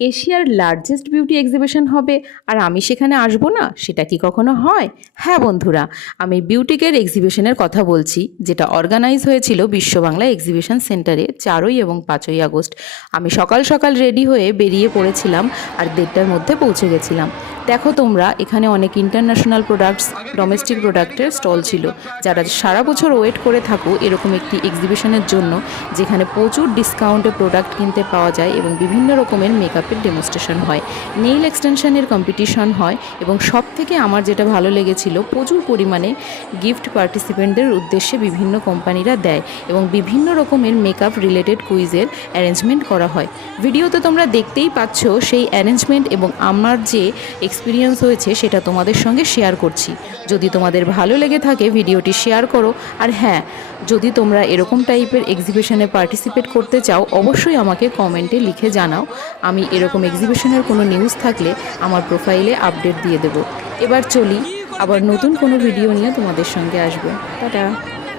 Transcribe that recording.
এশিয়ার largest beauty exhibition হবে আর আমি সেখানে আসবো না, সেটা কি কখনো হয়? হ্যাঁ বন্ধুরা, আমি বিউটিকের এক্সিবিশনের কথা বলছি, যেটা অর্গানাইজ হয়েছিল বিশ্ব বাংলা এক্সিবিশন সেন্টারে 4ই এবং 5ই আগস্ট। আমি সকাল সকাল রেডি হয়ে বেরিয়ে পড়েছিলাম আর 1:30টার মধ্যে পৌঁছে গেছিলাম। দেখো তোমরা, এখানে অনেক ইন্টারন্যাশনাল প্রোডাক্টস, ডোমেস্টিক প্রোডাক্টের স্টল ছিল। যারা সারা বছর ওয়েট করে থাকো এরকম একটি এক্সিবিশনের জন্য, যেখানে প্রচুর ডিসকাউন্টে প্রোডাক্ট কিনতে পাওয়া যায় এবং বিভিন্ন রকমের মেকআপের ডেমনস্ট্রেশন হয়, নেইল এক্সটেনশনের কম্পিটিশন হয় এবং সব থেকে আমার যেটা ভালো লেগেছিল, প্রচুর পরিমাণে গিফট পার্টিসিপেন্টদের উদ্দেশ্যে বিভিন্ন কোম্পানিরা দেয় এবং বিভিন্ন রকমের মেকআপ রিলেটেড কুইজের অ্যারেঞ্জমেন্ট করা হয়। ভিডিওতে তোমরা দেখতেই পাচ্ছ সেই অ্যারেঞ্জমেন্ট এবং আমার যে এক্সপিরিয়েন্স হয়েছে সেটা তোমাদের সঙ্গে শেয়ার করছি। যদি তোমাদের ভালো লেগে থাকে ভিডিওটি শেয়ার করো। আর হ্যাঁ, যদি তোমরা এরকম টাইপের এক্সিবিশনে পার্টিসিপেট করতে চাও অবশ্যই আমাকে কমেন্টে লিখে জানাও। আমি এরকম এক্সিবিশনের কোনো নিউজ থাকলে আমার প্রোফাইলে আপডেট দিয়ে দেবো। এবার চলি, আবার নতুন কোনো ভিডিও নিয়ে তোমাদের সঙ্গে আসবো। টাটা।